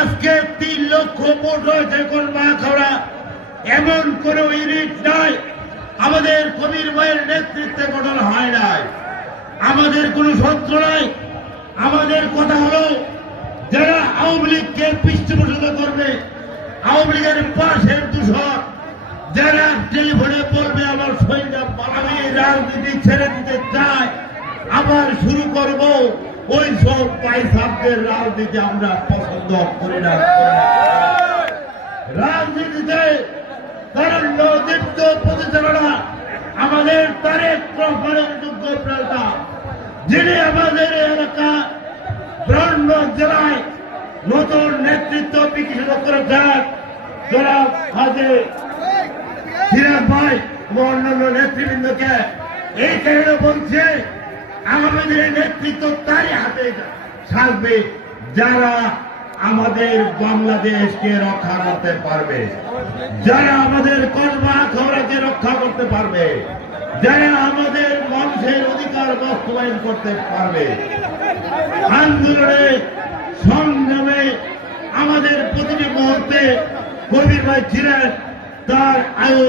আজকে তিন লক্ষ ভোট হয়েছে কলমা খাওয়া এমন কোন ইউনিট নাই। আমাদের কবির ভাইয়ের নেতৃত্বে গঠন হয় নাই। আমাদের কোনো শত্রু নাই। আমাদের কথা হলো, যারা আওয়ামী লীগকে পৃষ্ঠপোষকতা করবে, আওয়ামী লীগের পাশের দূষণ যারা টেলিফোনে বলবে, আমার সৈন্য আমি রাজনীতি ছেড়ে দিতে চাই আবার শুরু করব। ওই সব পাইসাবদের রাজনীতি আমরা পছন্দ করি না। রাজনীতিতে তারল্য দীপ্ত পরিচালনা আমাদের তারেক রহমানের যোগ্য প্রার্থা, যিনি আমাদের এলাকা ব্রাহ্মণ জেলায় নতুন নেতৃত্ব বিকশিত করেছেন যারা হাজে সিরাজ ভাই এবং অন্যান্য নেতৃবৃন্দকে এই কারণে বলছে আগামী দিনের নেতৃত্ব তারই হাতে থাকবে যারা আমাদের বাংলাদেশকে রক্ষা করতে পারবে। যারা আমাদের কর্মা খবরাকে রক্ষা করতে পারবে। যারা আমাদের মানুষের অধিকার বাস্তবায়ন করতে পারবে। আন্দোলনে, সংগ্রামে আমাদের প্রতিটি মুহূর্তে কবির ভাই ছিলেন তার আয়ু